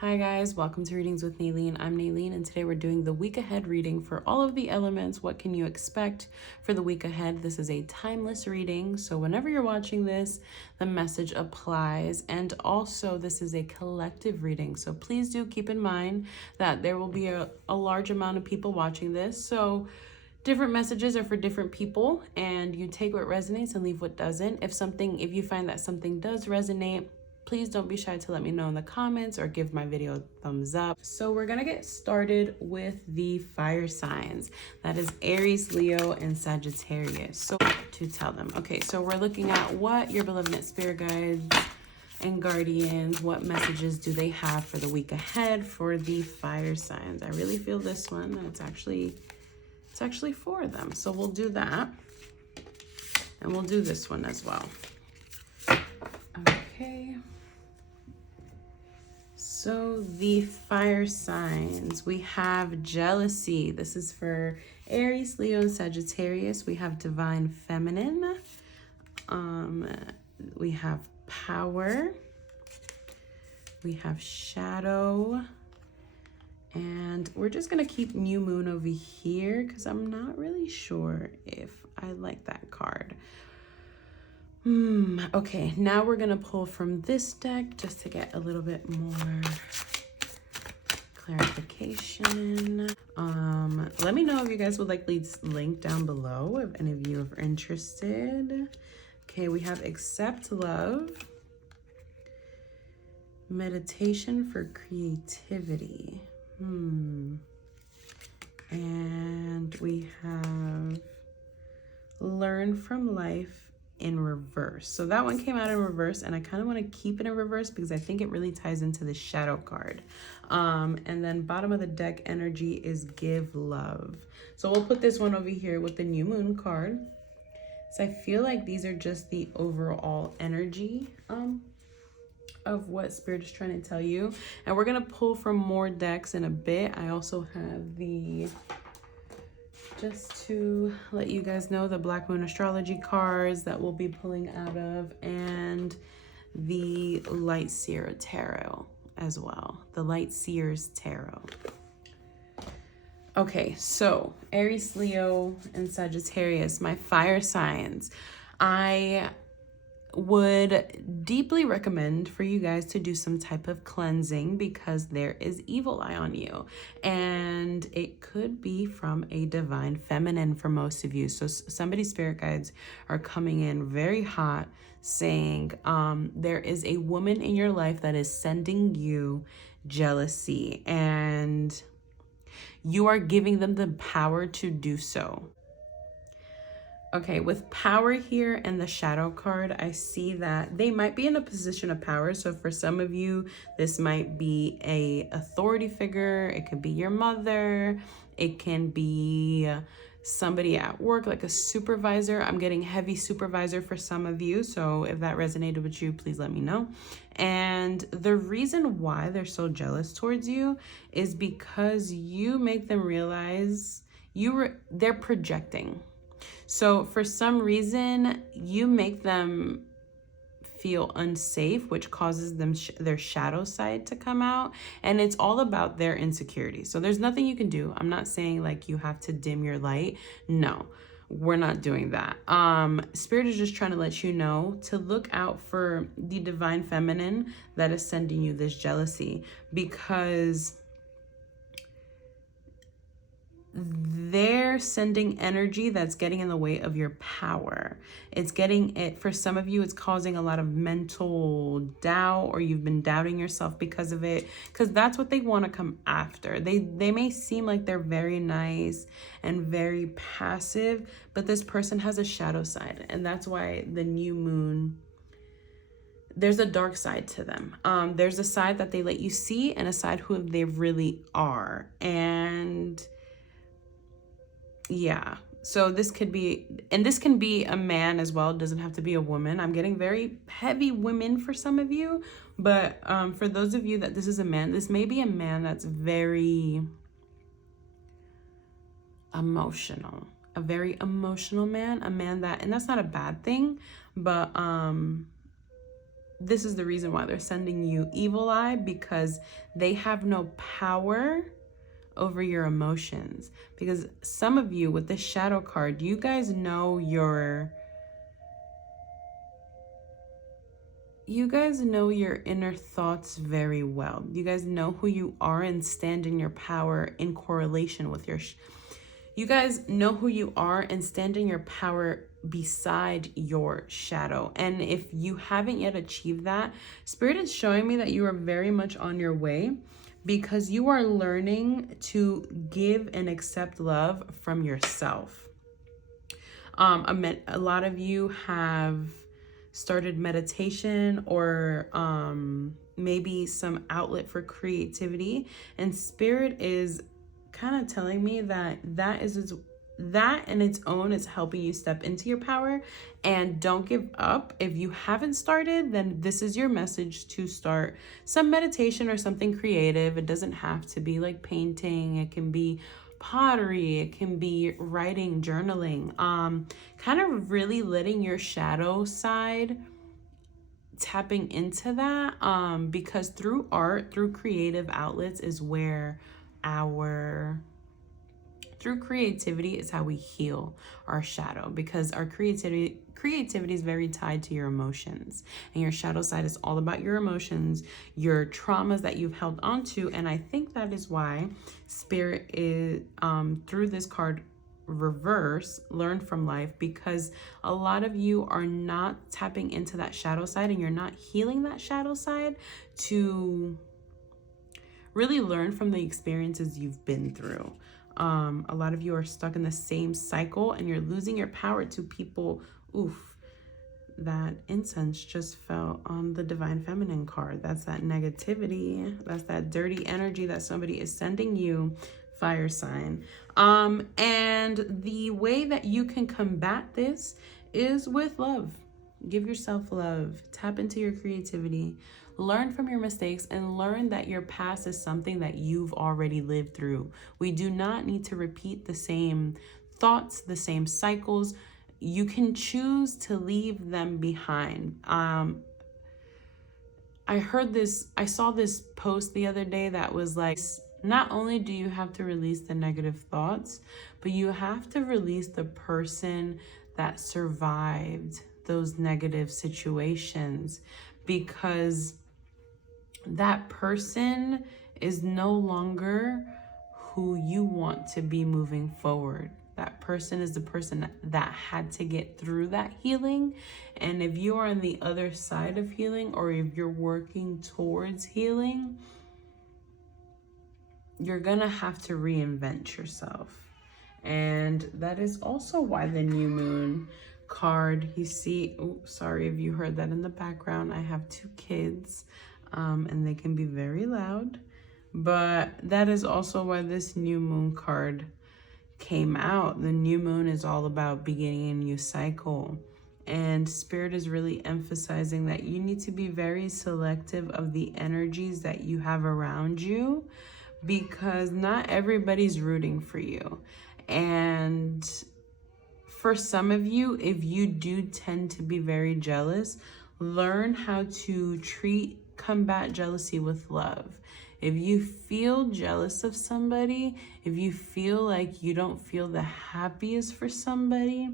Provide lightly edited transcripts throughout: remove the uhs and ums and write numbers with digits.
Hi guys, welcome to Readings with Naylene. I'm Naylene and today we're doing the week ahead reading for all of the elements. What can you expect for the week ahead? This is a timeless reading, so whenever you're watching this, the message applies. And also this is a collective reading, so please do keep in mind that there will be a large amount of people watching this. So different messages are for different people and you take what resonates and leave what doesn't. If you find that something does resonate, please don't be shy to let me know in the comments or give my video a thumbs up. So we're gonna get started with the fire signs. That is Aries, Leo, and Sagittarius. So to tell them. Okay, so we're looking at what your beloved spirit guides and guardians, what messages do they have for the week ahead for the fire signs. I really feel this one, and it's actually 4 of them. So we'll do that. And we'll do this one as well. Okay. So the fire signs, we have jealousy. This is for Aries, Leo, and Sagittarius. We have divine feminine. We have power. We have shadow. And we're just gonna keep new moon over here because I'm not really sure if I like that card. Okay, now we're gonna pull from this deck just to get a little bit more clarification. Let me know if you guys would like Lee's link down below if any of you are interested. Okay, we have accept love, meditation for creativity. And we have learn from life in reverse. So that one came out in reverse and I kind of want to keep it in reverse because I think it really ties into the shadow card. And then bottom of the deck energy is give love. So we'll put this one over here with the new moon card. So I feel like these are just the overall energy of what Spirit is trying to tell you. And we're going to pull from more decks in a bit. I also have just to let you guys know, the Black Moon Astrology cards that we'll be pulling out of, and the Light Seer Tarot as well. The Light Seer's Tarot. Okay, so Aries, Leo, and Sagittarius, my fire signs. I would deeply recommend for you guys to do some type of cleansing because there is evil eye on you, and it could be from a divine feminine for most of you. So somebody's spirit guides are coming in very hot saying there is a woman in your life that is sending you jealousy and you are giving them the power to do so. Okay, with power here and the shadow card, I see that they might be in a position of power. So for some of you, this might be a authority figure. It could be your mother. It can be somebody at work, like a supervisor. I'm getting heavy supervisor for some of you. So if that resonated with you, please let me know. And the reason why they're so jealous towards you is because you make them realize they're projecting. So for some reason, you make them feel unsafe, which causes them their shadow side to come out. And it's all about their insecurities. So there's nothing you can do. I'm not saying like you have to dim your light. No, we're not doing that. Spirit is just trying to let you know to look out for the divine feminine that is sending you this jealousy, because they're sending energy that's getting in the way of your power. For some of you, it's causing a lot of mental doubt, or you've been doubting yourself because of it, because that's what they want to come after. They may seem like they're very nice and very passive, but this person has a shadow side, and that's why the new moon, there's a dark side to them. There's a side that they let you see and a side who they really are. And yeah, so this could be, and this can be a man as well. It doesn't have to be a woman. I'm getting very heavy women for some of you, but for those of you that this is a man, this may be a man that's very emotional, a very emotional man, a man that, and that's not a bad thing, but this is the reason why they're sending you evil eye, because they have no power over your emotions. Because some of you with the shadow card, you guys know your inner thoughts very well. You guys know who you are and stand in your power in correlation with your you guys know who you are and stand in your power beside your shadow. And if you haven't yet achieved that, Spirit is showing me that you are very much on your way, because you are learning to give and accept love from yourself. A lot of you have started meditation, or maybe some outlet for creativity, and Spirit is kind of telling me that that in its own is helping you step into your power. And don't give up. If you haven't started, then this is your message to start some meditation or something creative. It doesn't have to be like painting. It can be pottery, it can be writing, journaling, kind of really letting your shadow side, tapping into that, because through art, through creative outlets is where through creativity is how we heal our shadow, because our creativity is very tied to your emotions, and your shadow side is all about your emotions, your traumas that you've held onto. And I think that is why Spirit is through this card reverse, learn from life, because a lot of you are not tapping into that shadow side, and you're not healing that shadow side to really learn from the experiences you've been through. A lot of you are stuck in the same cycle, and you're losing your power to people. Oof, that incense just fell on the Divine Feminine card. That's that negativity. That's that dirty energy that somebody is sending you, fire sign. And the way that you can combat this is with love. Give yourself love. Tap into your creativity. Learn from your mistakes, and learn that your past is something that you've already lived through. We do not need to repeat the same thoughts, the same cycles. You can choose to leave them behind. I saw this post the other day that was like, not only do you have to release the negative thoughts, but you have to release the person that survived those negative situations, because that person is no longer who you want to be moving forward. That person is the person that had to get through that healing. And if you are on the other side of healing, or if you're working towards healing, you're gonna have to reinvent yourself. And that is also why the new moon card, you see, oh, sorry if you heard that in the background. I have 2 kids, and they can be very loud. But that is also why this new moon card came out. The new moon is all about beginning a new cycle. And Spirit is really emphasizing that you need to be very selective of the energies that you have around you, because not everybody's rooting for you. And for some of you, if you do tend to be very jealous, learn how to combat jealousy with love. If you feel jealous of somebody, if you feel like you don't feel the happiest for somebody,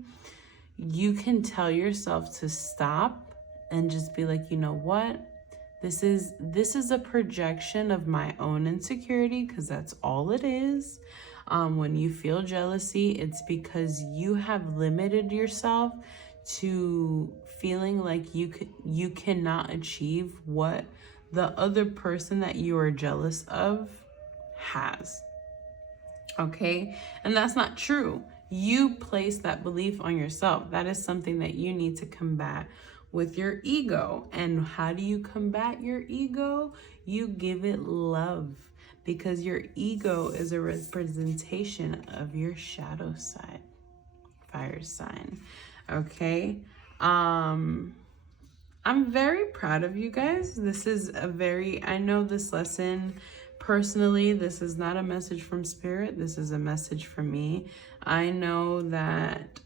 you can tell yourself to stop and just be like, you know what? This is a projection of my own insecurity, because that's all it is. When you feel jealousy, it's because you have limited yourself to feeling like you cannot achieve what the other person that you are jealous of has. Okay? And that's not true. You place that belief on yourself. That is something that you need to combat with your ego. And how do you combat your ego? You give it love, because your ego is a representation of your shadow side, fire sign. Okay? I'm very proud of you guys. This is I know this lesson personally, this is not a message from Spirit. This is a message from me. I know that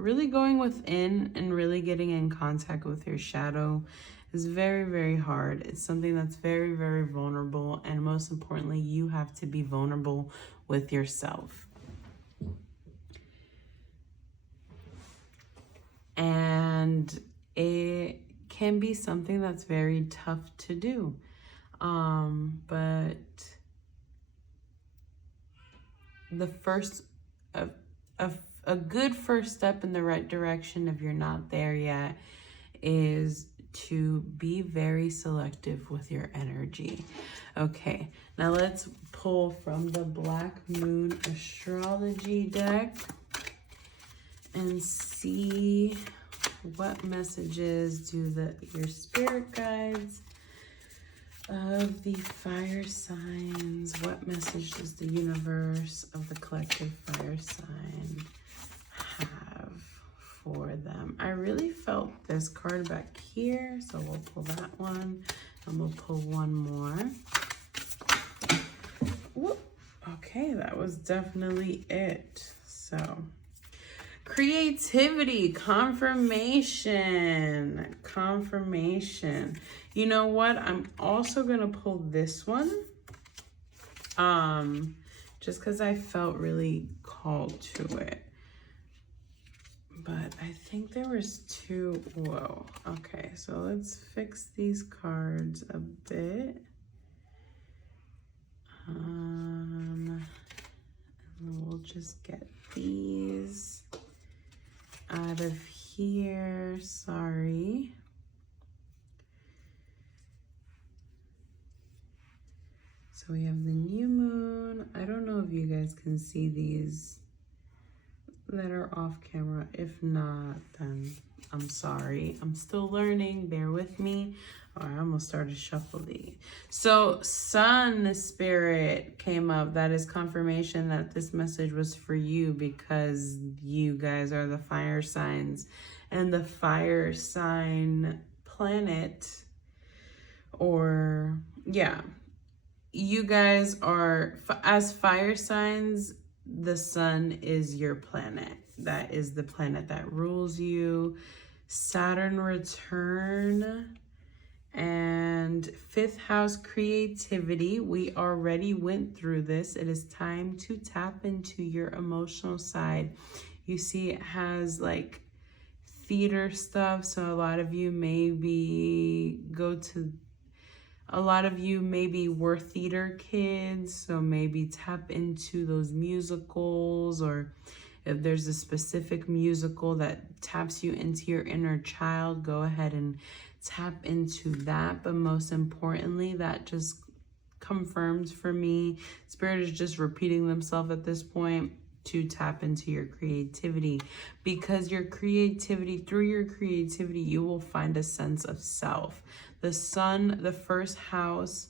really going within and really getting in contact with your shadow is very, very hard. It's something that's very, very vulnerable. And most importantly, you have to be vulnerable with yourself. And it can be something that's very tough to do. But the first, a good first step in the right direction, if you're not there yet, is to be very selective with your energy. Okay, now let's pull from the Black Moon Astrology deck and see what messages do your spirit guides of the fire signs. What message does the universe of the collective fire sign have for them? I really felt this card back here, so we'll pull that one and we'll pull one more. Whoop. Okay, that was definitely it. So creativity, confirmation. You know what? I'm also going to pull this one. Just because I felt really called to it. But I think there was two. Whoa. Okay, so let's fix these cards a bit. And we'll just get these out of here. Sorry. So we have the new moon. I don't know if you guys can see these that are off camera. If not, then I'm sorry. I'm still learning. Bear with me. All right, I'm gonna start to shuffle these. So Sun Spirit came up. That is confirmation that this message was for you, because you guys are the fire signs, and the fire sign planet, or yeah, you guys are, as fire signs, the sun is your planet. That is the planet that rules you. Saturn return and 5th house creativity. We already went through this. It is time to tap into your emotional side. You see it has like theater stuff. So a lot of you maybe were theater kids, so maybe tap into those musicals, or if there's a specific musical that taps you into your inner child, go ahead and tap into that. But most importantly, that just confirms for me, Spirit is just repeating themselves at this point, to tap into your creativity, because through your creativity, you will find a sense of self. The sun, the 1st house,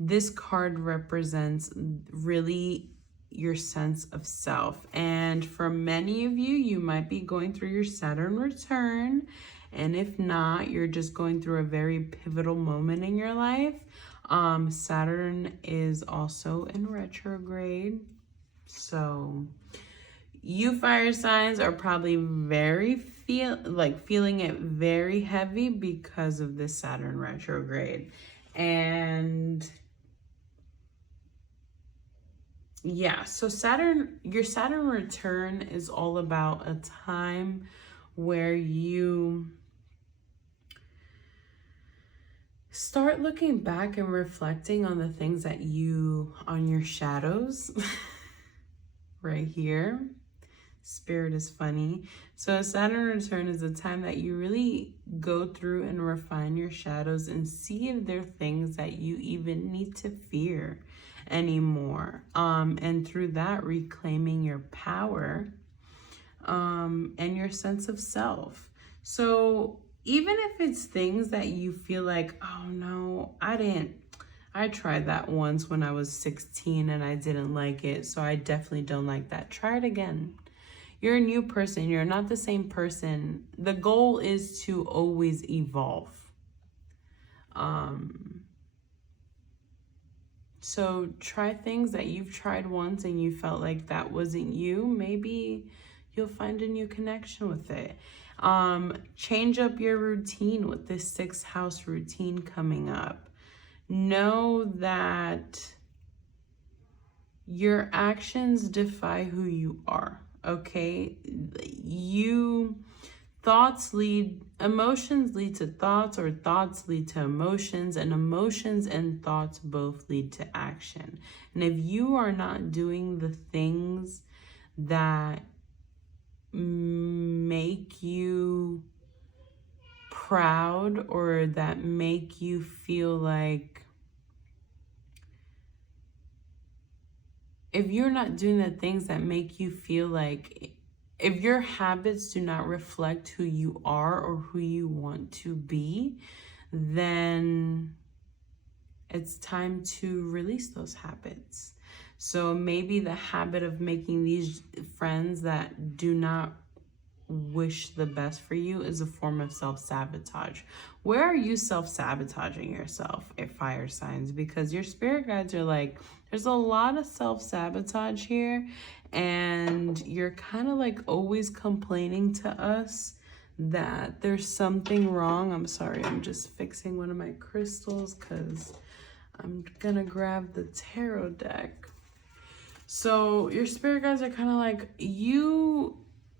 this card represents really your sense of self. And for many of you, you might be going through your Saturn return. And if not, you're just going through a very pivotal moment in your life. Saturn is also in retrograde. So you fire signs are probably feeling it very heavy because of this Saturn retrograde. And yeah, so your Saturn return is all about a time where you start looking back and reflecting on the things that on your shadows. Right here. Spirit is funny. So a Saturn return is a time that you really go through and refine your shadows and see if there are things that you even need to fear anymore. And through that, reclaiming your power and your sense of self. So even if it's things that you feel like, oh no, I tried that once when I was 16 and I didn't like it, so I definitely don't like that. Try it again. You're a new person. You're not the same person. The goal is to always evolve. So try things that you've tried once and you felt like that wasn't you. Maybe you'll find a new connection with it. Change up your routine with this 6th house routine coming up. Know that your actions defy who you are, okay? Emotions lead to thoughts, or thoughts lead to emotions, and emotions and thoughts both lead to action. And if you are not doing the things that make you proud, or that make you feel like, if you're not doing the things that make you feel like, if your habits do not reflect who you are or who you want to be, then it's time to release those habits. So maybe the habit of making these friends that do not wish the best for you is a form of self-sabotage. Where are you self-sabotaging yourself, fire signs? Because your spirit guides are like, there's a lot of self-sabotage here, and you're kind of like always complaining to us that there's something wrong. I'm sorry, I'm just fixing one of my crystals because I'm gonna grab the tarot deck. So your spirit guides are kind of like, you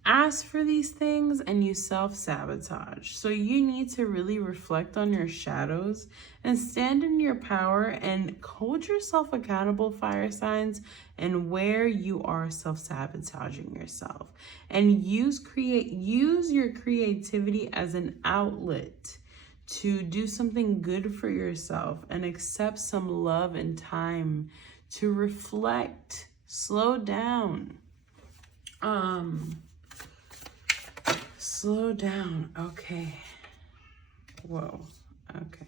ask for these things and you self-sabotage. So you need to really reflect on your shadows and stand in your power and hold yourself accountable, fire signs, and where you are self-sabotaging yourself. And use your creativity as an outlet to do something good for yourself, and accept some love and time to reflect. Slow down. Slow down. Okay. Whoa. Okay.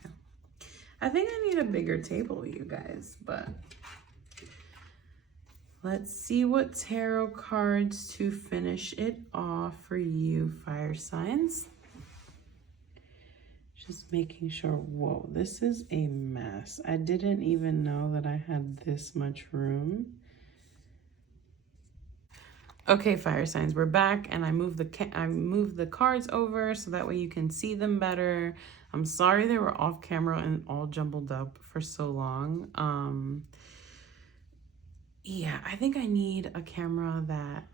I think I need a bigger table, you guys, but let's see what tarot cards to finish it off for you, fire signs. Just making sure. Whoa, this is a mess. I didn't even know that I had this much room. Okay, fire signs, we're back, and I moved the cards over so that way you can see them better. I'm sorry they were off camera and all jumbled up for so long. Yeah, I think I need a camera that...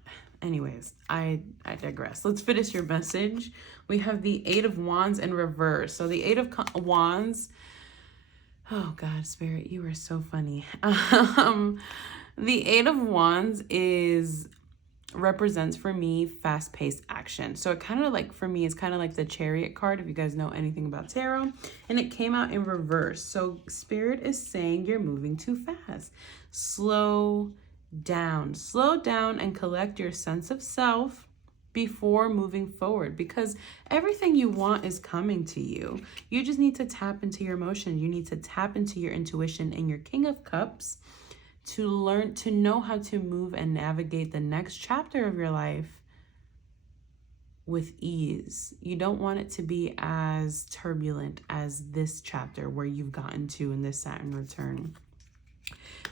Anyways, I digress. Let's finish your message. We have the 8 of Wands in reverse. So the 8 of Wands... Oh, God, Spirit, you are so funny. The 8 of Wands represents for me fast-paced action. So it kind of like, for me, it's kind of like the Chariot card, if you guys know anything about tarot, and it came out in reverse. So Spirit is saying you're moving too fast. Slow down and collect your sense of self before moving forward, because everything you want is coming to you. You just need to tap into your emotion. You need to tap into your intuition and your King of Cups to learn to know how to move and navigate the next chapter of your life with ease. You don't want it to be as turbulent as this chapter where you've gotten to in this Saturn return.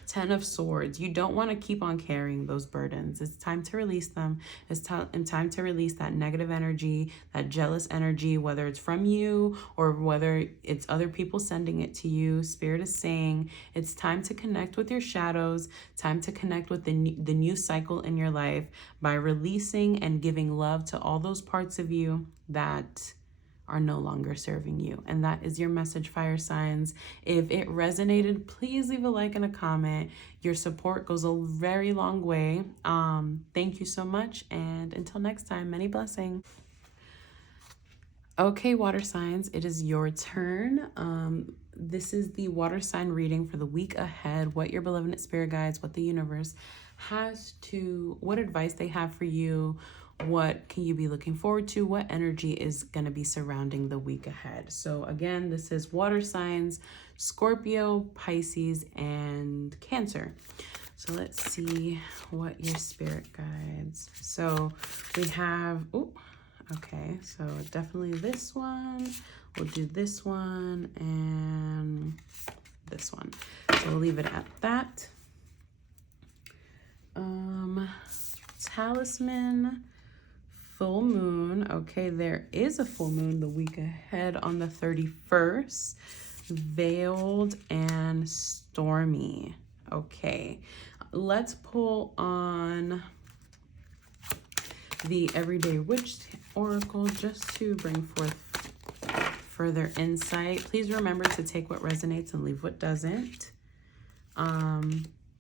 10 of Swords. You don't want to keep on carrying those burdens. It's time to release them. It's time to release that negative energy, that jealous energy, whether it's from you or whether it's other people sending it to you. Spirit is saying it's time to connect with your shadows, time to connect with the new cycle in your life by releasing and giving love to all those parts of you that are no longer serving you. And that is your message, fire signs. If it resonated, please leave a like and a comment. Your support goes a very long way. Thank you so much, and until next time, many blessings. Okay, water signs, it is your turn. This is the water sign reading for the week ahead, what your beloved spirit guides, what the universe what advice they have for you. What can you be looking forward to? What energy is going to be surrounding the week ahead? So again, this is water signs, Scorpio, Pisces, and Cancer. So let's see what your spirit guides. So we have, okay, so definitely this one. We'll do this one and this one. So we'll leave it at that. Talisman full moon. Okay, there is a full moon the week ahead on the 31st. Veiled and stormy. Okay, let's pull on the Everyday Witch Oracle just to bring forth further insight. Please remember to take what resonates and leave what doesn't.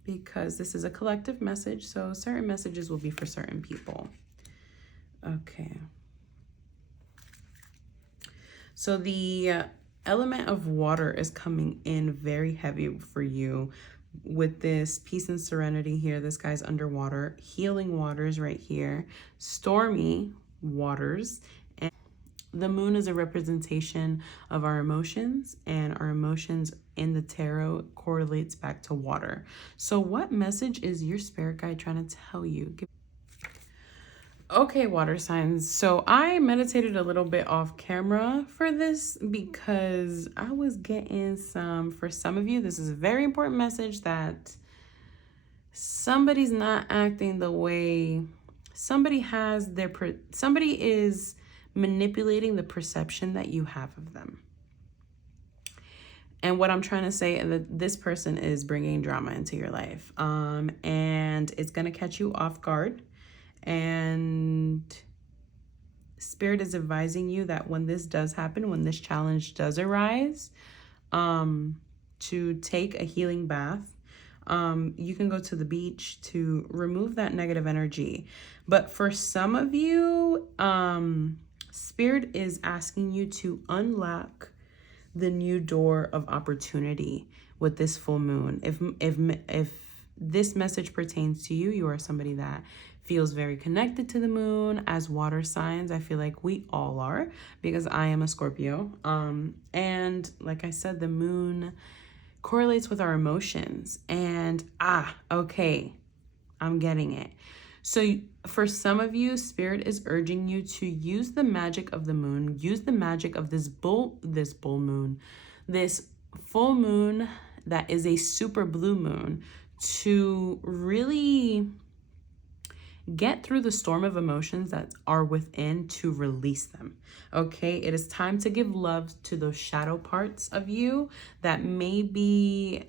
Because this is a collective message, so certain messages will be for certain people. Okay. So the element of water is coming in very heavy for you with this peace and serenity here. This guy's underwater. Healing waters right here. Stormy waters. And the moon is a representation of our emotions, and our emotions in the tarot correlates back to water. So what message is your spirit guide trying to tell you? Okay, water signs. So I meditated a little bit off camera for this because I was getting for some of you, this is a very important message that somebody's not acting the way somebody is manipulating the perception that you have of them. And what I'm trying to say is that this person is bringing drama into your life. And it's going to catch you off guard. And Spirit is advising you that when this does happen, when this challenge does arise, to take a healing bath. You can go to the beach to remove that negative energy. But for some of you, Spirit is asking you to unlock the new door of opportunity with this full moon. If this message pertains to you, you are somebody that feels very connected to the moon. As water signs, I feel like we all are, because I am a Scorpio. And like I said, the moon correlates with our emotions. And okay, I'm getting it. So for some of you, Spirit is urging you to use the magic of the moon, use the magic of this full moon that is a super blue moon, to really get through the storm of emotions that are within, to release them. Okay, it is time to give love to those shadow parts of you that maybe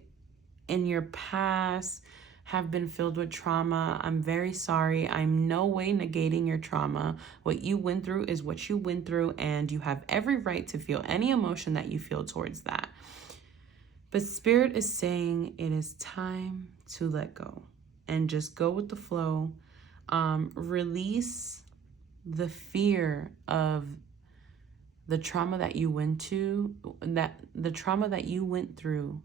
in your past have been filled with trauma. I'm very sorry. I'm no way negating your trauma. What you went through is what you went through, and you have every right to feel any emotion that you feel towards that. But Spirit is saying it is time to let go and just go with the flow. Release the fear of the trauma that you went through.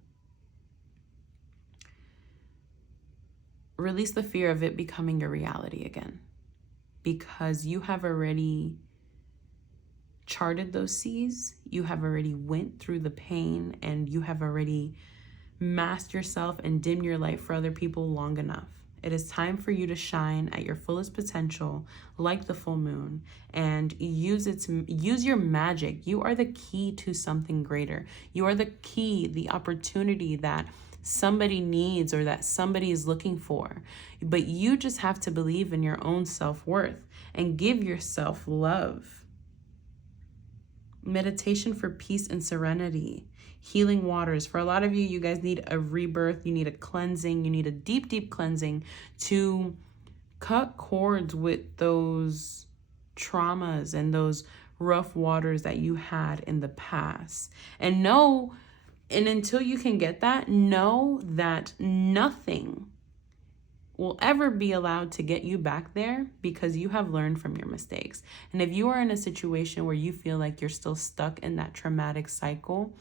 Release the fear of it becoming your reality again, because you have already charted those seas. You have already went through the pain, and you have already masked yourself and dimmed your light for other people long enough. It is time for you to shine at your fullest potential, like the full moon, and use your magic. You are the key to something greater. You are the key, the opportunity that somebody needs or that somebody is looking for. But you just have to believe in your own self-worth and give yourself love. Meditation for peace and serenity. Healing waters. For a lot of you, you guys need a rebirth. You need a cleansing. You need a deep, deep cleansing to cut cords with those traumas and those rough waters that you had in the past. And until you can get that, know that nothing will ever be allowed to get you back there, because you have learned from your mistakes. And if you are in a situation where you feel like you're still stuck in that traumatic cycle,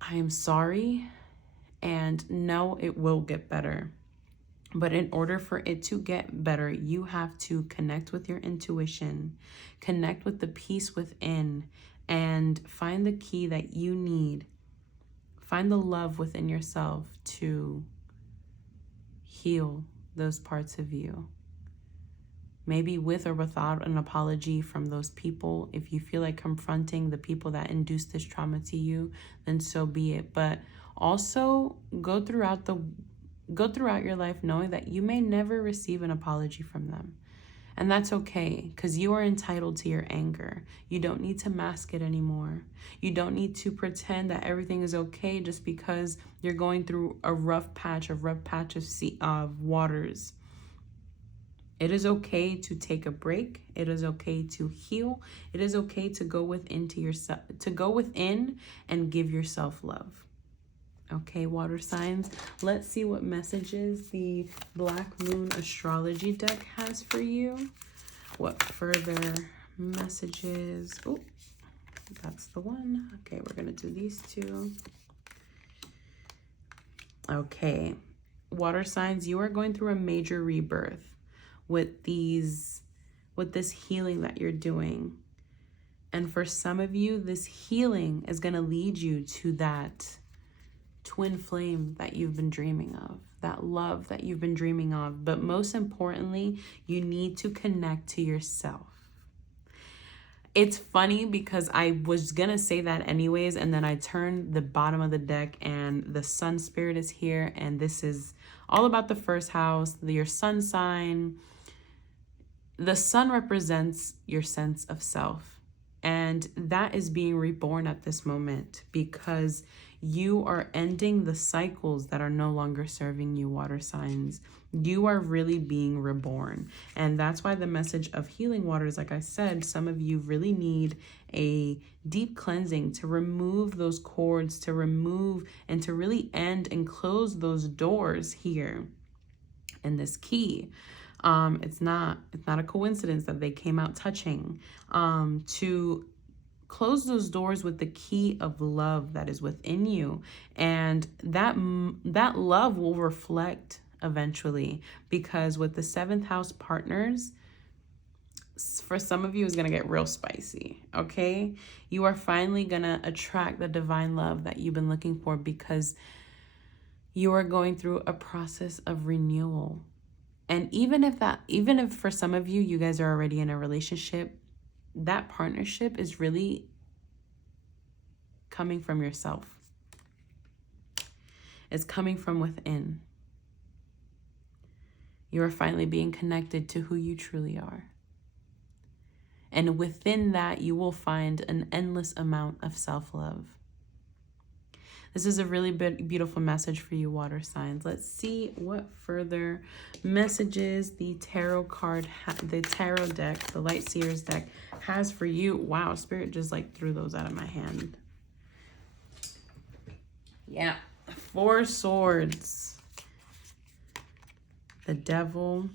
I am sorry, and no, it will get better. But in order for it to get better, you have to connect with your intuition, connect with the peace within, and find the key that you need. Find the love within yourself to heal those parts of you. Maybe with or without an apology from those people. If you feel like confronting the people that induced this trauma to you, then so be it. But also go throughout your life knowing that you may never receive an apology from them. And that's okay, because you are entitled to your anger. You don't need to mask it anymore. You don't need to pretend that everything is okay just because you're going through a rough patch of waters. It is okay to take a break. It is okay to heal. It is okay to go within and give yourself love. Okay, water signs. Let's see what messages the Black Moon Astrology deck has for you. What further messages? Oh, that's the one. Okay, we're going to do these two. Okay, water signs, you are going through a major rebirth with this healing that you're doing. And for some of you, this healing is going to lead you to that twin flame that you've been dreaming of, that love that you've been dreaming of. But most importantly, you need to connect to yourself. It's funny because I was gonna say that anyways, and then I turned the bottom of the deck and the sun spirit is here, and this is all about the first house, your sun sign. The sun represents your sense of self, and that is being reborn at this moment because you are ending the cycles that are no longer serving you, water signs. You are really being reborn. And that's why the message of healing waters, like I said, some of you really need a deep cleansing to remove those cords, to remove and to really end and close those doors here in this key. It's not a coincidence that they came out touching, to close those doors with the key of love that is within you. And that love will reflect eventually, because with the 7th house partners, for some of you is going to get real spicy. Okay, you are finally going to attract the divine love that you've been looking for, because you are going through a process of renewal. And even if for some of you, you guys are already in a relationship, that partnership is really coming from yourself. It's coming from within. You are finally being connected to who you truly are. And within that, you will find an endless amount of self-love. This is a really beautiful message for you, water signs. Let's see what further messages the tarot deck, the Light Seers deck, has for you. Wow, Spirit just like threw those out of my hand. Yeah, 4 swords. The devil.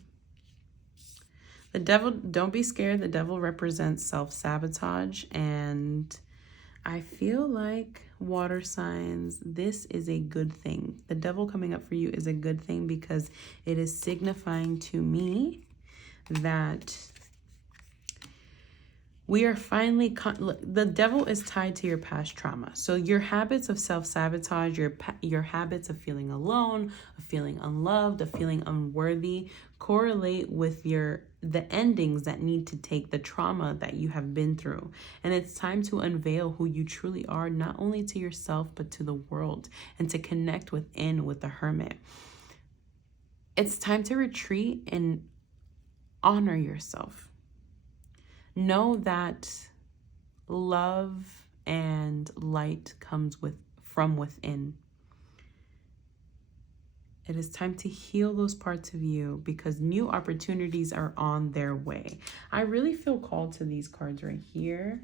The devil, don't be scared. The devil represents self-sabotage. And I feel like, water signs, this is a good thing. The devil coming up for you is a good thing, because it is signifying to me that we are finally, the devil is tied to your past trauma. So your habits of self-sabotage, your habits of feeling alone, of feeling unloved, of feeling unworthy, correlate with the endings that need to take the trauma that you have been through. And it's time to unveil who you truly are, not only to yourself, but to the world, and to connect within with the Hermit. It's time to retreat and honor yourself. Know that love and light comes from within. It is time to heal those parts of you, because new opportunities are on their way. I really feel called to these cards right here.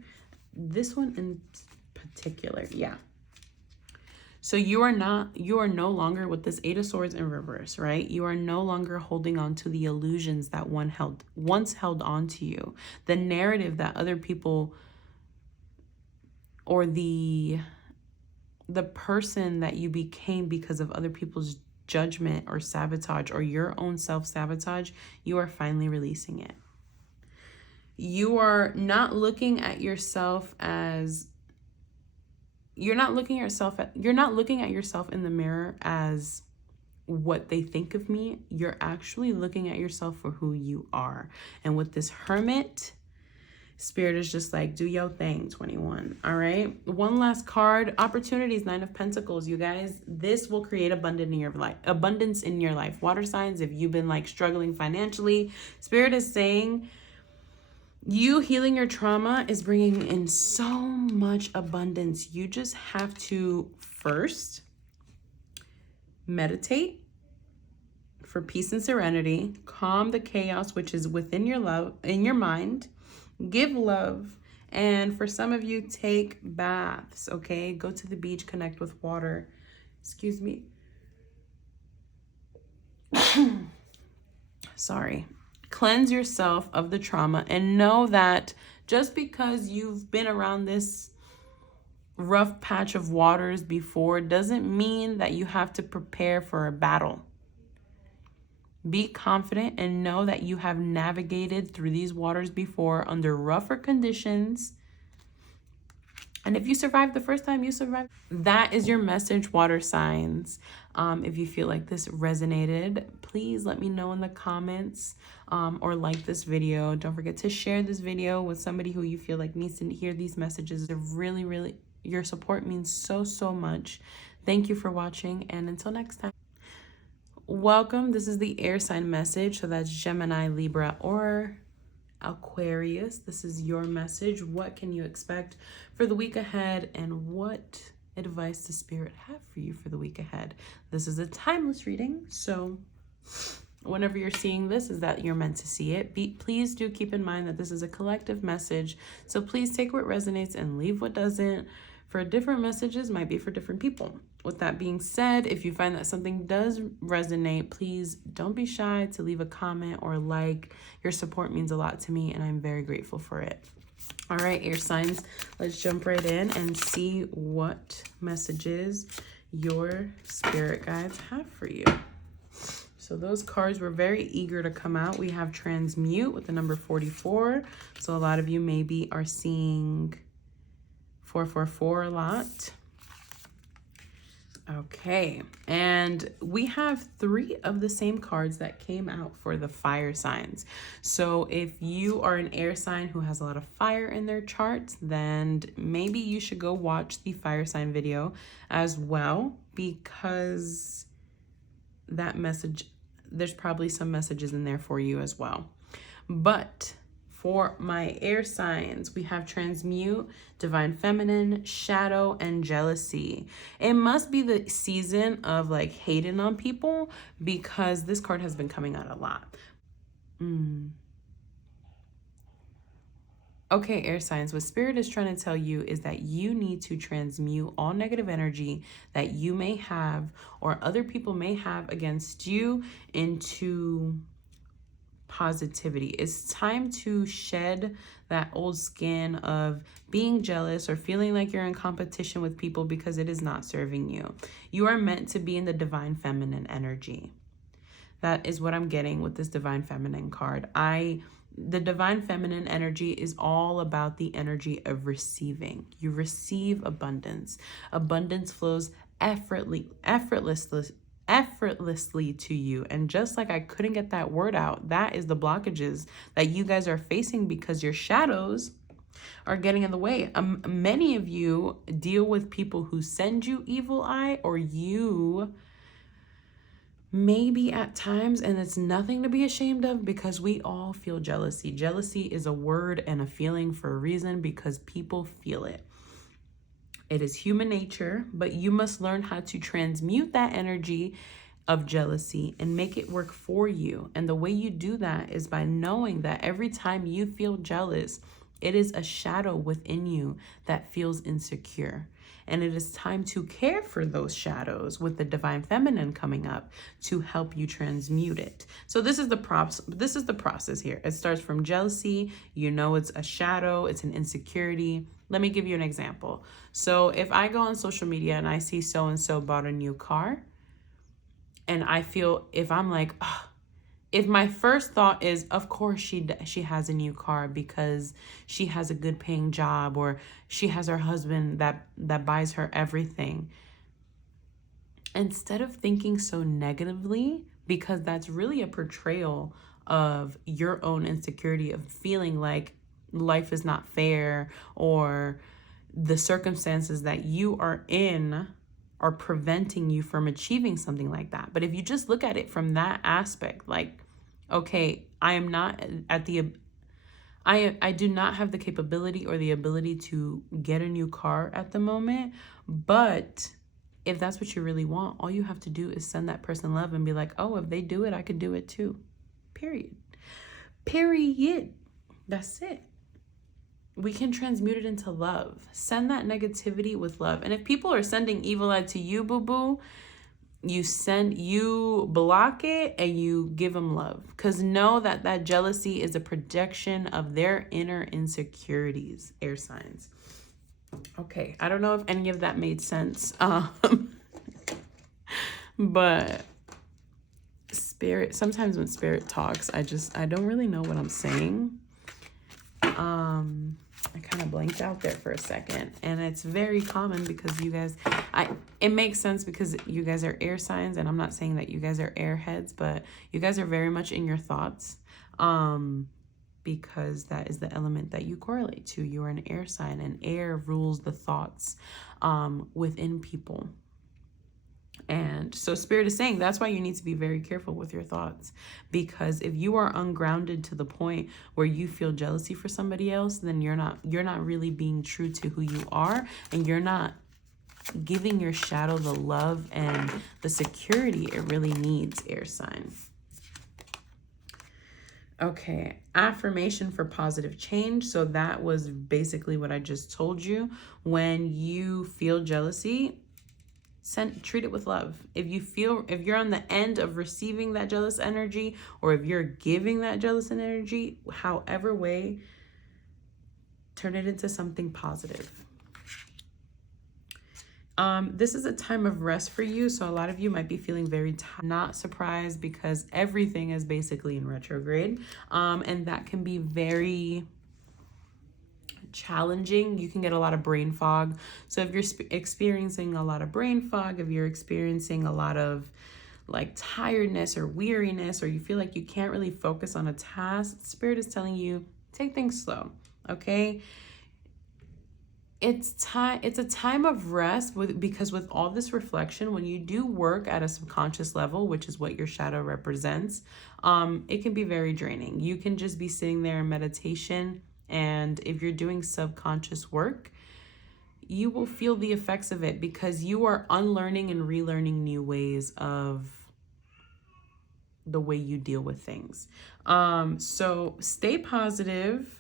This one in particular, yeah. So you are no longer with this 8 of Swords in reverse, right? You are no longer holding on to the illusions that once held on to you. The narrative that other people, or the person that you became because of other people's judgment or sabotage, or your own self-sabotage, you are finally releasing it. You are not looking at yourself as You're not looking at yourself in the mirror as what they think of me. You're actually looking at yourself for who you are. And with this Hermit, Spirit is just like, do your thing, 21. All right. One last card, opportunities, 9 of Pentacles. You guys, this will create abundance in your life. Water signs, if you've been like struggling financially, Spirit is saying you healing your trauma is bringing in so much abundance. You just have to first meditate for peace and serenity, calm the chaos which is within your love in your mind, give love, and for some of you, take baths. Okay, go to the beach, connect with water. Excuse me. Sorry. Cleanse yourself of the trauma and know that just because you've been around this rough patch of waters before doesn't mean that you have to prepare for a battle. Be confident and know that you have navigated through these waters before under rougher conditions. And if you survived the first time, you survived. That is your message, water signs. If you feel like this resonated, please let me know in the comments, or like this video. Don't forget to share this video with somebody who you feel like needs to hear these messages. They're really, your support means so much. Thank you for watching, and until next time. Welcome. This is the air sign message. So that's Gemini, Libra, or Aquarius. This is your message. What can you expect for the week ahead, and what advice does Spirit have for you for the week ahead? This is a timeless reading, so whenever you're seeing this, is that you're meant to see it. Please do keep in mind that this is a collective message, so please take what resonates and leave what doesn't. For different messages might be for different people. With that being said, if you find that something does resonate, please don't be shy to leave a comment or like. Your support means a lot to me, and I'm very grateful for it. All right, air signs, let's jump right in and see what messages your spirit guides have for you. So those cards were very eager to come out. We have transmute with the number 44. So a lot of you maybe are seeing 444 a lot. Okay, and we have 3 of the same cards that came out for the fire signs. So if you are an air sign who has a lot of fire in their charts, then maybe you should go watch the fire sign video as well, because that message, there's probably some messages in there for you as well. But for my air signs, we have transmute, divine feminine, shadow, and jealousy. It must be the season of like hating on people, because this card has been coming out a lot. Okay, air signs, what Spirit is trying to tell you is that you need to transmute all negative energy that you may have or other people may have against you into positivity. It's time to shed that old skin of being jealous or feeling like you're in competition with people, because it is not serving you. You are meant to be in the divine feminine energy. That is what I'm getting with this divine feminine card. The divine feminine energy is all about the energy of receiving. You receive abundance. Abundance flows effortlessly to you. And just like I couldn't get that word out, that is the blockages that you guys are facing, because your shadows are getting in the way. Many of you deal with people who send you evil eye, or you maybe at times, and it's nothing to be ashamed of, because we all feel jealousy. Jealousy is a word and a feeling for a reason, because people feel it. It is human nature, but you must learn how to transmute that energy of jealousy and make it work for you. And the way you do that is by knowing that every time you feel jealous, it is a shadow within you that feels insecure. And it is time to care for those shadows with the divine feminine coming up to help you transmute it. So this is the process here. It starts from jealousy. You know, it's a shadow, it's an insecurity. Let me give you an example. So if I go on social media and I see so-and-so bought a new car, and I feel, if I'm like, oh, if my first thought is, of course she has a new car because she has a good paying job, or she has her husband that buys her everything. Instead of thinking so negatively, because that's really a portrayal of your own insecurity of feeling like life is not fair, or the circumstances that you are in are preventing you from achieving something like that. But if you just look at it from that aspect, like, okay, I am not at the, I do not have the capability or the ability to get a new car at the moment, but if that's what you really want, all you have to do is send that person love and be like, oh, if they do it, I could do it too. Period. Period. That's it. We can transmute it into love. Send that negativity with love. And if people are sending evil light to you, boo-boo, you block it and you give them love. Because know that that jealousy is a projection of their inner insecurities, air signs. Okay, I don't know if any of that made sense. But spirit, sometimes when spirit talks, I don't really know what I'm saying. I kind of blanked out there for a second, and it's very common because you guys, it makes sense because you guys are air signs, and I'm not saying that you guys are airheads, but you guys are very much in your thoughts, because that is the element that you correlate to. You are an air sign, and air rules the thoughts within people. And so spirit is saying that's why you need to be very careful with your thoughts, because if you are ungrounded to the point where you feel jealousy for somebody else, then you're not really being true to who you are, and you're not giving your shadow the love and the security it really needs, air sign. Okay, affirmation for positive change. So that was basically what I just told you. When you feel jealousy, treat it with love. If you're on the end of receiving that jealous energy, or if you're giving that jealous energy, however way, turn it into something positive. This is a time of rest for you. So a lot of you might be feeling very tired. Not surprised, because everything is basically in retrograde. And that can be very challenging. You can get a lot of brain fog. So if you're experiencing a lot of brain fog, if you're experiencing a lot of like tiredness or weariness, or you feel like you can't really focus on a task, spirit is telling you, take things slow. Okay, it's a time of rest, because with all this reflection, when you do work at a subconscious level, which is what your shadow represents, it can be very draining. You can just be sitting there in meditation, and if you're doing subconscious work, you will feel the effects of it, because you are unlearning and relearning new ways of the way you deal with things. So stay positive.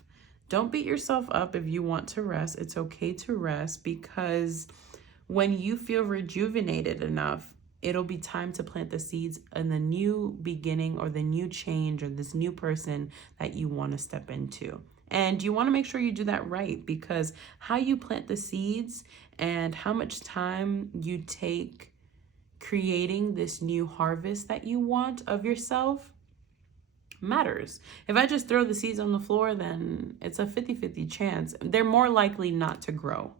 Don't beat yourself up if you want to rest. It's okay to rest, because when you feel rejuvenated enough, it'll be time to plant the seeds in the new beginning, or the new change, or this new person that you want to step into. And you want to make sure you do that right, because how you plant the seeds and how much time you take creating this new harvest that you want of yourself matters. If I just throw the seeds on the floor, then it's a 50-50 chance. They're more likely not to grow,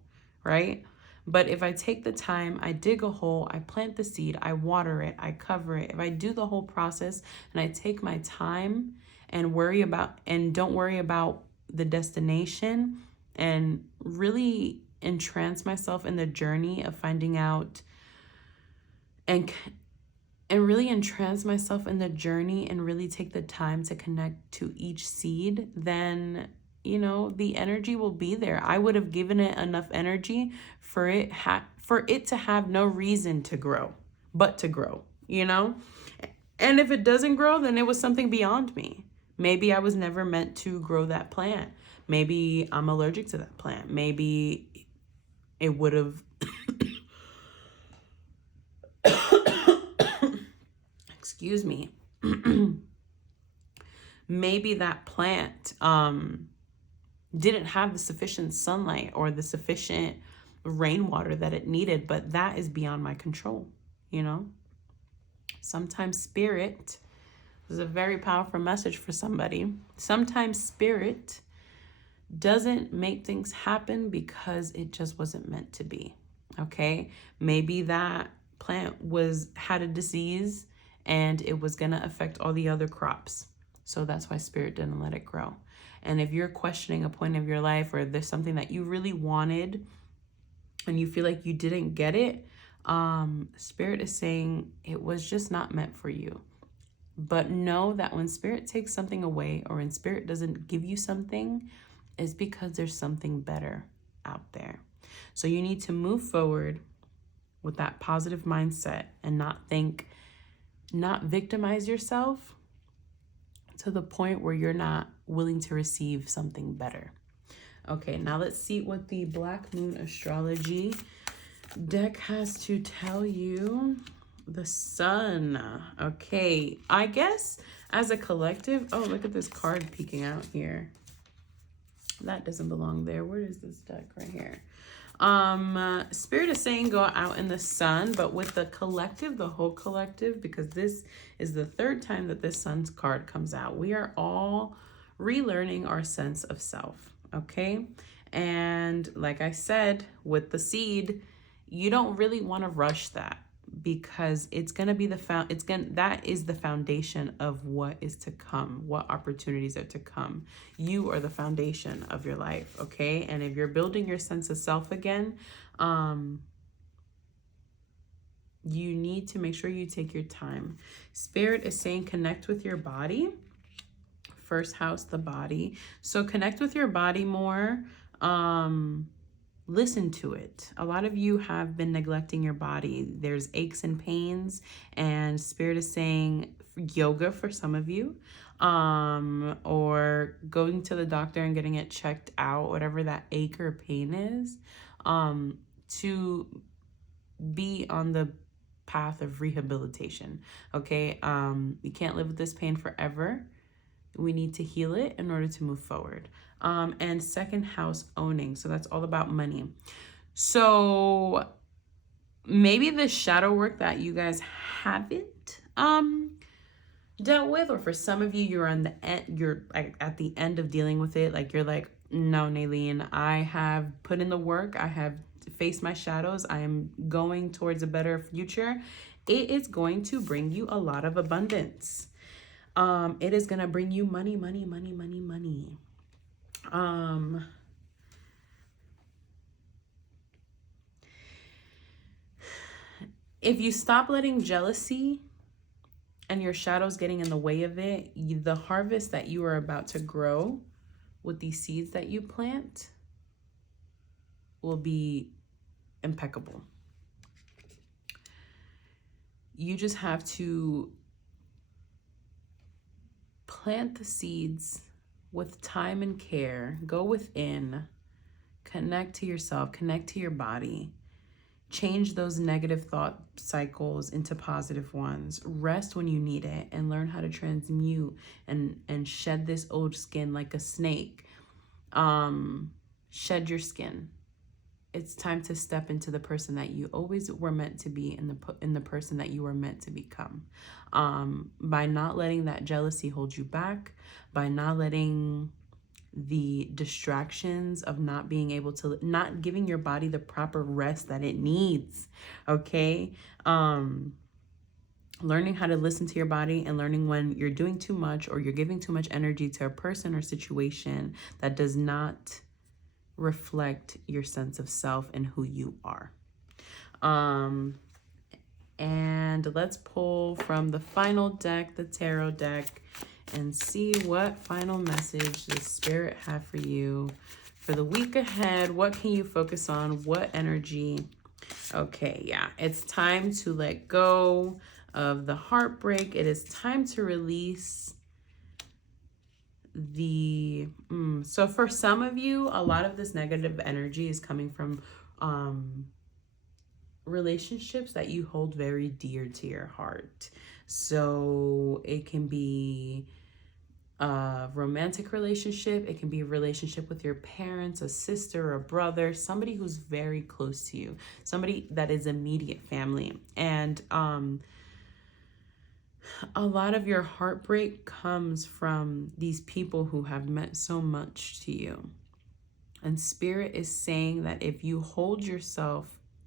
right? But if I take the time, I dig a hole, I plant the seed, I water it, I cover it. If I do the whole process and I take my time and don't worry about the destination, and really entrance myself in the journey of finding out, and really entrance myself in the journey, and really take the time to connect to each seed, then, the energy will be there. I would have given it enough energy for it to have no reason to grow, but to grow, And if it doesn't grow, then it was something beyond me. Maybe I was never meant to grow that plant. Maybe I'm allergic to that plant. Maybe it would have excuse me. Maybe that plant didn't have the sufficient sunlight or the sufficient rainwater that it needed, but that is beyond my control, Sometimes spirit, this is a very powerful message for somebody. Sometimes spirit doesn't make things happen because it just wasn't meant to be. Okay, maybe that plant had a disease and it was gonna affect all the other crops, so that's why spirit didn't let it grow. And if you're questioning a point of your life, or there's something that you really wanted and you feel like you didn't get it, Spirit is saying it was just not meant for you. But know that when Spirit takes something away, or when Spirit doesn't give you something, it's because there's something better out there. So you need to move forward with that positive mindset and not victimize yourself to the point where you're not willing to receive something better. Okay, now let's see what the Black Moon Astrology deck has to tell you. The Sun. Okay, I guess as a collective, oh, look at this card peeking out here. That doesn't belong there. Where is this deck? Right here. Spirit is saying go out in the sun, but with the collective, the whole collective, because this is the third time that this Sun's card comes out. We are all relearning our sense of self, okay? And like I said, with the seed, you don't really want to rush that, because it's going to be that is the foundation of what is to come, what opportunities are to come. You are the foundation of your life, okay? And if you're building your sense of self again, you need to make sure you take your time. Spirit is saying connect with your body. First house, the body. So connect with your body more. Listen to it. A lot of you have been neglecting your body. There's aches and pains, and Spirit is saying yoga for some of you, or going to the doctor and getting it checked out, whatever that ache or pain is, to be on the path of rehabilitation. Okay, you can't live with this pain forever. We need to heal it in order to move forward. And second house, owning. So that's all about money. So maybe the shadow work that you guys haven't dealt with, or for some of you, you're on the end, you're like at the end of dealing with it. Like you're like, no, Naylene, I have put in the work. I have faced my shadows. I am going towards a better future. It is going to bring you a lot of abundance. It is going to bring you money, money, money, money, money. If you stop letting jealousy and your shadows getting in the way of it, the harvest that you are about to grow with these seeds that you plant will be impeccable. You just have to plant the seeds with time and care. Go within, connect to yourself, connect to your body, change those negative thought cycles into positive ones. Rest when you need it, and learn how to transmute and shed this old skin like a snake. Shed your skin. It's time to step into the person that you always were meant to be, in the person that you were meant to become. By not letting that jealousy hold you back, by not letting the distractions of not being able to, not giving your body the proper rest that it needs, okay? Learning how to listen to your body, and learning when you're doing too much, or you're giving too much energy to a person or situation that does not reflect your sense of self and who you are. And let's pull from the final deck, the tarot deck, and see what final message the Spirit have for you for the week ahead. What can you focus on? What energy? Okay, yeah, it's time to let go of the heartbreak. It is time to release so for some of you, a lot of this negative energy is coming from relationships that you hold very dear to your heart. So it can be a romantic relationship, it can be a relationship with your parents, a sister, a brother, somebody who's very close to you, somebody that is immediate family. And a lot of your heartbreak comes from these people who have meant so much to you. And Spirit is saying that if you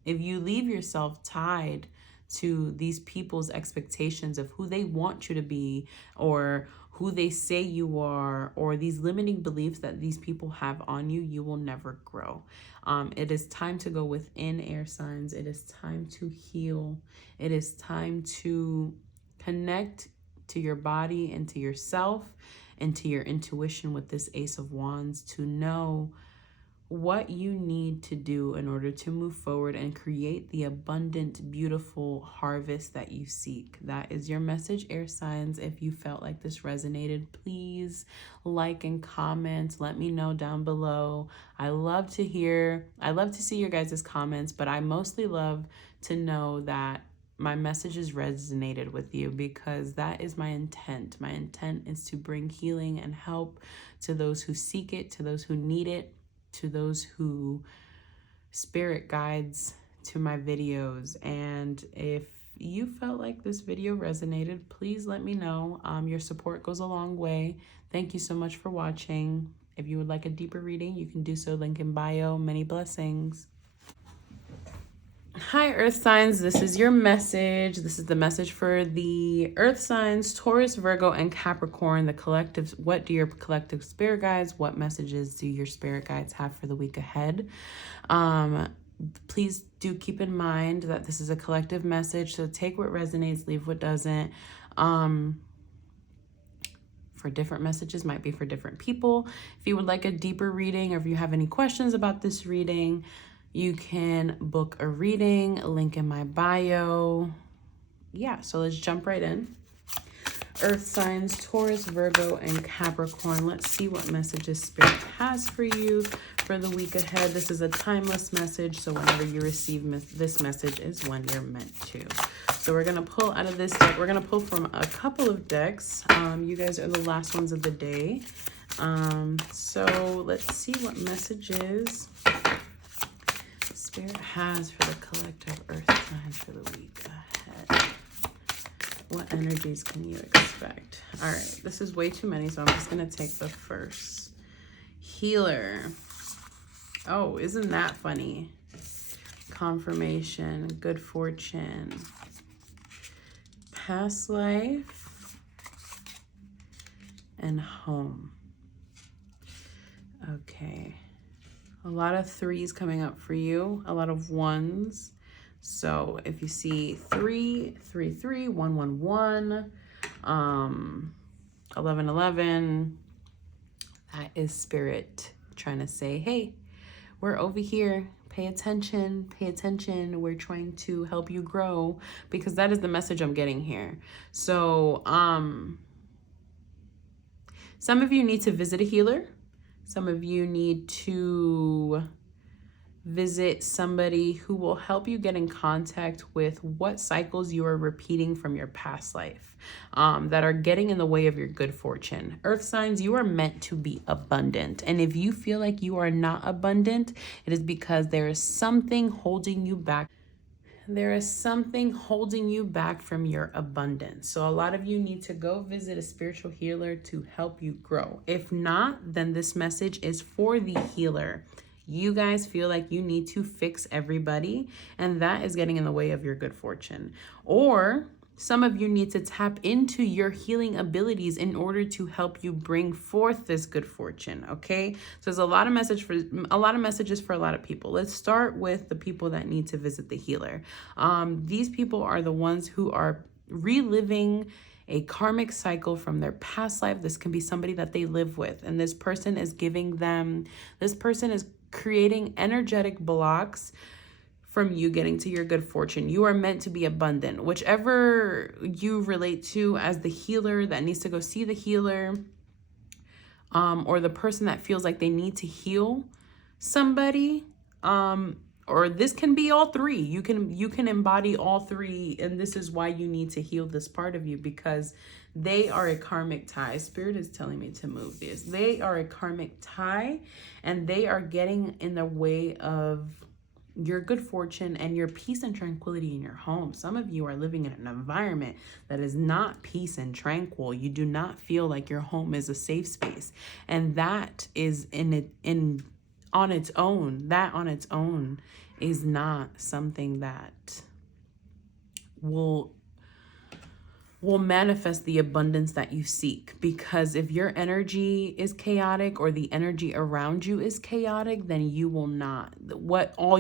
leave yourself tied to these people's expectations of who they want you to be, or who they say you are, or these limiting beliefs that these people have on you, you will never grow. It is time to go within, air signs. It is time to heal. It is time to connect to your body and to yourself and to your intuition with this Ace of Wands to know what you need to do in order to move forward and create the abundant, beautiful harvest that you seek. That is your message, air signs. If you felt like this resonated, please like and comment. Let me know down below. I love to see your guys' comments, but I mostly love to know that my messages resonated with you, because that is my intent. My intent is to bring healing and help to those who seek it, to those who need it, to those who spirit guides to my videos. And if you felt like this video resonated, please let me know. Your support goes a long way. Thank you so much for watching. If you would like a deeper reading, you can do so, link in bio. Many blessings. Hi, Earth signs. This is your message. This is the message for the Earth signs, Taurus, Virgo, and Capricorn, the collective. What do your collective spirit guides? What messages do your spirit guides have for the week ahead? Please do keep in mind that this is a collective message, so take what resonates, leave what doesn't. For different messages, might be for different people. If you would like a deeper reading, or if you have any questions about this reading, you can book a reading, link in my bio. Yeah, so let's jump right in. Earth signs, Taurus, Virgo, and Capricorn. Let's see what messages Spirit has for you for the week ahead. This is a timeless message, so whenever you receive this message is when you're meant to. So we're going to pull out of this deck. We're going to pull from a couple of decks. You guys are the last ones of the day. So let's see what messages Spirit has for the collective Earth signs for the week ahead. What energies can you expect? All right, this is way too many, so I'm just going to take the first. Healer. Oh, isn't that funny? Confirmation, good fortune, past life, and home. Okay. A lot of threes coming up for you, a lot of ones. So if you see 3, 3, 3, 1, 1, 1, 11, 11, that is Spirit trying to say, hey, we're over here. Pay attention, pay attention. We're trying to help you grow, because that is the message I'm getting here. So some of you need to visit a healer. Some of you need to visit somebody who will help you get in contact with what cycles you are repeating from your past life that are getting in the way of your good fortune. Earth signs, you are meant to be abundant. And if you feel like you are not abundant, it is because there is something holding you back. There is something holding you back from your abundance. So a lot of you need to go visit a spiritual healer to help you grow. If not, then this message is for the healer. You guys feel like you need to fix everybody, and that is getting in the way of your good fortune. Or some of you need to tap into your healing abilities in order to help you bring forth this good fortune, okay? So there's a lot of messages for a lot of people. Let's start with the people that need to visit the healer. These people are the ones who are reliving a karmic cycle from their past life. This can be somebody that they live with, and this person is creating energetic blocks from you getting to your good fortune. You are meant to be abundant. Whichever you relate to as the healer that needs to go see the healer, or the person that feels like they need to heal somebody, or this can be all three. You can embody all three, and this is why you need to heal this part of you, because they are a karmic tie. Spirit is telling me to move this. They are a karmic tie, and they are getting in the way of your good fortune and your peace and tranquility in your home. Some of you are living in an environment that is not peace and tranquil. You do not feel like your home is a safe space, and that is on its own is not something that will will manifest the abundance that you seek. Because if your energy is chaotic or the energy around you is chaotic, then you will not. All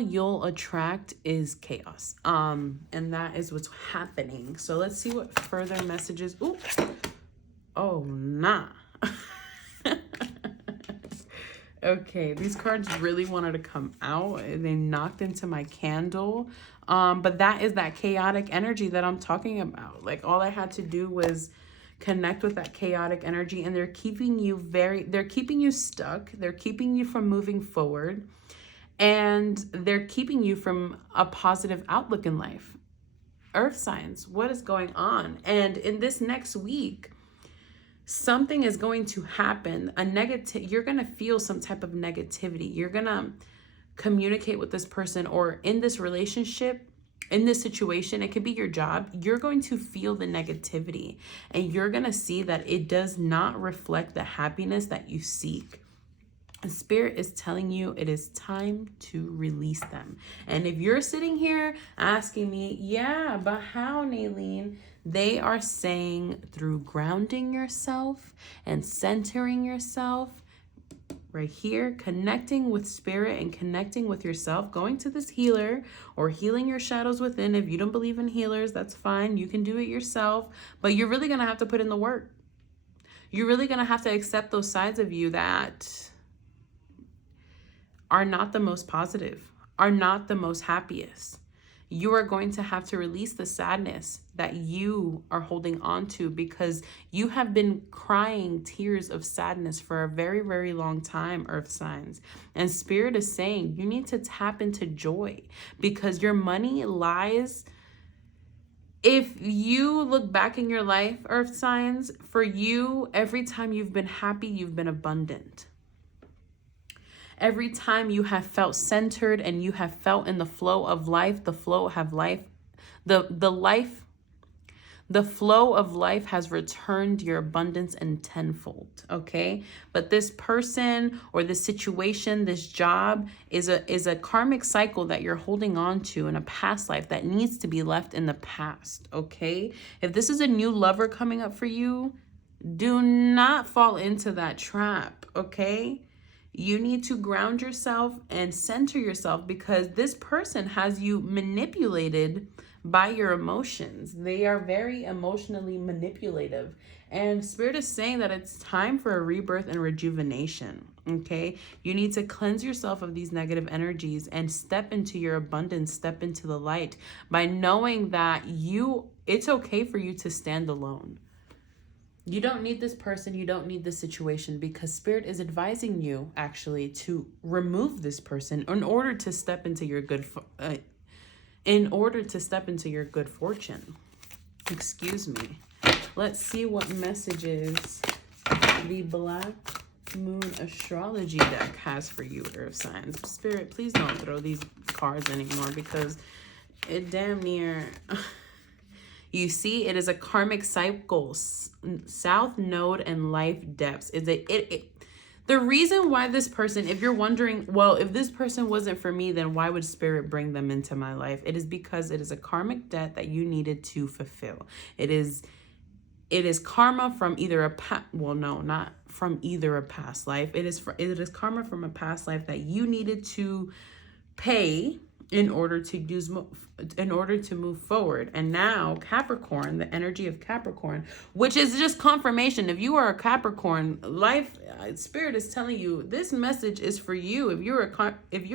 you'll attract is chaos. And that is what's happening. So let's see what further messages. Ooh. Oh, nah. Okay, these cards really wanted to come out and they knocked into my candle. But that is that chaotic energy that I'm talking about. Like, all I had to do was connect with that chaotic energy, and they're keeping you stuck. They're keeping you from moving forward, and they're keeping you from a positive outlook in life. Earth signs, what is going on? And in this next week, something is going to happen. You're going to feel some type of negativity. You're going to communicate with this person, or in this relationship, in this situation, it could be your job. You're going to feel the negativity, and you're going to see that it does not reflect the happiness that you seek. And Spirit is telling you it is time to release them. And if you're sitting here asking me, yeah, but how, Naylene? They are saying through grounding yourself and centering yourself right here, connecting with Spirit and connecting with yourself, going to this healer or healing your shadows within. If you don't believe in healers, that's fine. You can do it yourself, but you're really going to have to put in the work. You're really going to have to accept those sides of you that are not the most positive, are not the most happiest. You are going to have to release the sadness that you are holding on to, because you have been crying tears of sadness for a very, very long time, Earth signs. And Spirit is saying you need to tap into joy, because your money lies. If you look back in your life, Earth signs, for you, every time you've been happy, you've been abundant. Every time you have felt centered and you have felt in the flow of life, the flow of life has returned your abundance and tenfold, okay? But this person or this situation, this job is a karmic cycle that you're holding on to in a past life that needs to be left in the past, okay? If this is a new lover coming up for you, do not fall into that trap, okay? You need to ground yourself and center yourself, because this person has you manipulated by your emotions. They are very emotionally manipulative. And Spirit is saying that it's time for a rebirth and rejuvenation, okay? You need to cleanse yourself of these negative energies and step into your abundance, step into the light by knowing that it's okay for you to stand alone. You don't need this person. You don't need this situation, because Spirit is advising you actually to remove this person in order to step into your good fortune. Excuse me. Let's see what messages the Black Moon Astrology deck has for you, Earth signs. Spirit, please don't throw these cards anymore, because it damn near... You see, it is a karmic cycle. South Node and life depths. The reason why this person, if you're wondering, well, if this person wasn't for me, then why would Spirit bring them into my life? It is because it is a karmic debt that you needed to fulfill. It is karma from either not from either a past life. It is karma from a past life that you needed to pay in order to move forward. And now Capricorn, the energy of Capricorn, which is just confirmation. If you are a Capricorn, Spirit is telling you this message is for you. If you're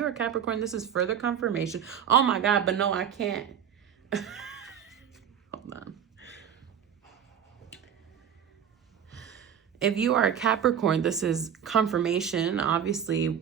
a Capricorn, this is further confirmation. Oh my God, but no, I can't. Hold on. If you are a Capricorn, this is confirmation. Obviously,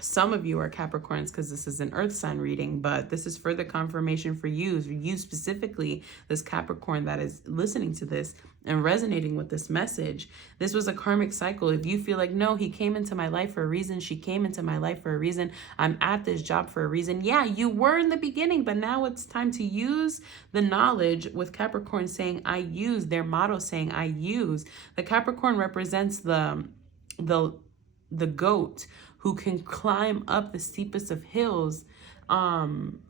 some of you are Capricorns because this is an Earth sign reading, but this is further confirmation for you specifically, this Capricorn that is listening to this and resonating with this message. This was a karmic cycle. If you feel like, no, he came into my life for a reason, she came into my life for a reason, I'm at this job for a reason. Yeah, you were in the beginning, but now it's time to use the knowledge, with Capricorn saying, I use, their motto saying, I use. The Capricorn represents the goat who can climb up the steepest of hills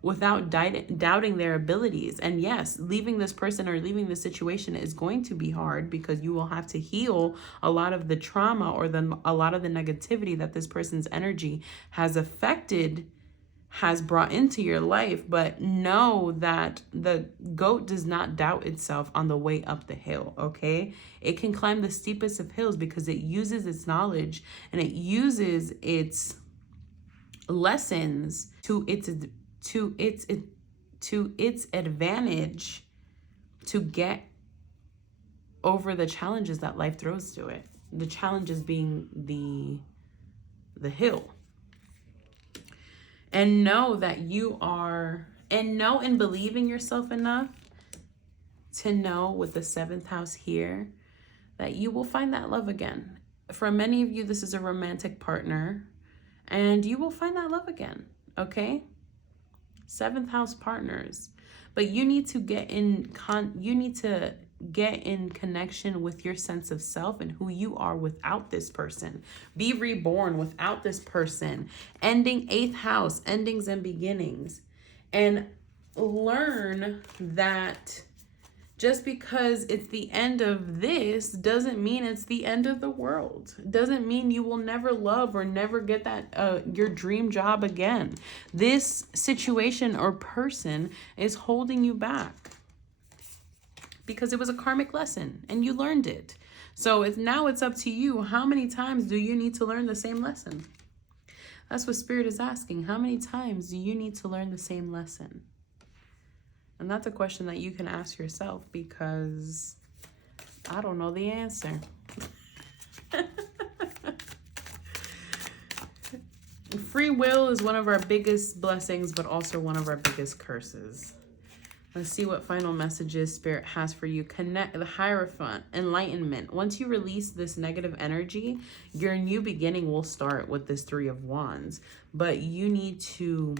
without doubting their abilities. And yes, leaving this person or leaving the situation is going to be hard, because you will have to heal a lot of the trauma or a lot of the negativity that this person's energy has brought into your life. But know that the goat does not doubt itself on the way up the hill, okay? It can climb the steepest of hills because it uses its knowledge and it uses its lessons to its advantage to get over the challenges that life throws to it. The challenges being the hill. And know that know and believe in yourself enough to know, with the 7th house here, that you will find that love again. For many of you, this is a romantic partner, and you will find that love again, okay? 7th house partners. But you need to get in connection with your sense of self and who you are without this person. Be reborn without this person. Ending 8th house, endings and beginnings. And learn that just because it's the end of this doesn't mean it's the end of the world. Doesn't mean you will never love or never get that your dream job again. This situation or person is holding you back because it was a karmic lesson and you learned it. So now it's up to you. How many times do you need to learn the same lesson? That's what Spirit is asking. How many times do you need to learn the same lesson? And that's a question that you can ask yourself, because I don't know the answer. Free will is one of our biggest blessings, but also one of our biggest curses. Let's see what final messages Spirit has for you. Connect the Hierophant, enlightenment. Once you release this negative energy, your new beginning will start with this 3 of Wands. But you need to...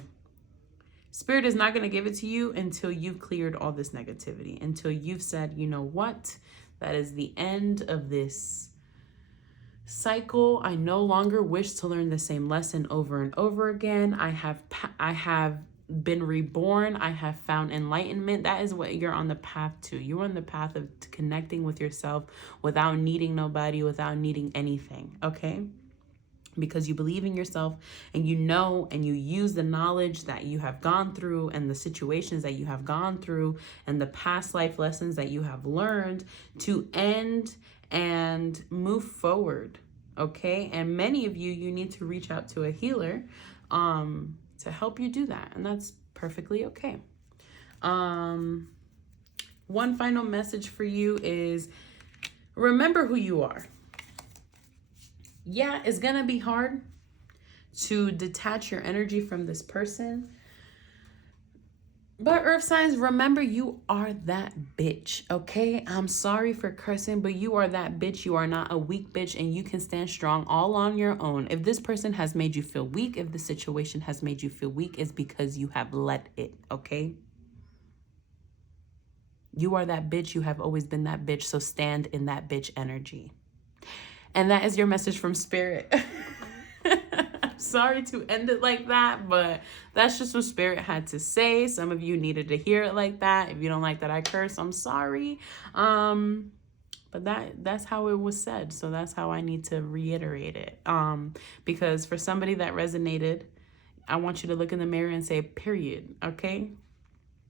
Spirit is not going to give it to you until you've cleared all this negativity, until you've said, you know what, that is the end of this cycle. I no longer wish to learn the same lesson over and over again. I have been reborn. I have found enlightenment. That is what you're on the path to. You're on the path of connecting with yourself without needing nobody, without needing anything, okay? Because you believe in yourself and you know, and you use the knowledge that you have gone through and the situations that you have gone through and the past life lessons that you have learned to end and move forward, okay? And many of you need to reach out to a healer to help you do that, and that's perfectly okay. One final message for you is remember who you are. Yeah, it's gonna be hard to detach your energy from this person. But Earth signs, remember you are that bitch, okay? I'm sorry for cursing, but you are that bitch. You are not a weak bitch, and you can stand strong all on your own. If this person has made you feel weak, if the situation has made you feel weak, it's because you have let it, okay? You are that bitch. You have always been that bitch, so stand in that bitch energy. And that is your message from Spirit. I'm sorry to end it like that, but that's just what Spirit had to say. Some of you needed to hear it like that. If you don't like that I curse, I'm sorry. But that's how it was said. So that's how I need to reiterate it. Because for somebody that resonated, I want you to look in the mirror and say, period, okay?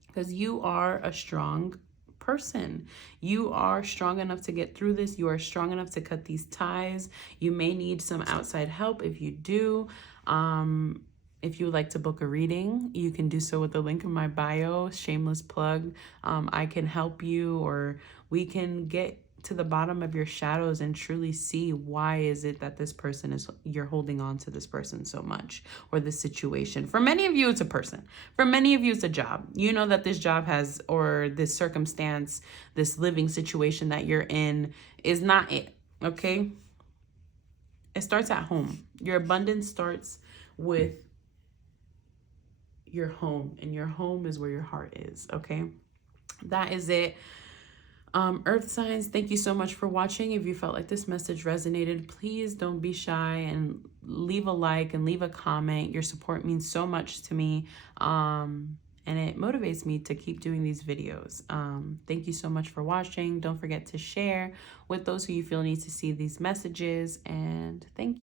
Because you are a strong person. You are strong enough to get through this. You are strong enough to cut these ties. You may need some outside help. If you do, if you would like to book a reading, you can do so with the link in my bio. Shameless plug. I can help you, or we can get to the bottom of your shadows and truly see why is it that this person you're holding on to this person so much, or this situation. For many of you, it's a person. For many of you, it's a job. You know that this job has, or this circumstance, this living situation that you're in is not it, okay? It starts at home. Your abundance starts with your home, and your home is where your heart is, okay? That is it. Earth signs, thank you so much for watching. If you felt like this message resonated, please don't be shy and leave a like and leave a comment. Your support means so much to me, and it motivates me to keep doing these videos. Thank you so much for watching. Don't forget to share with those who you feel need to see these messages, and thank you.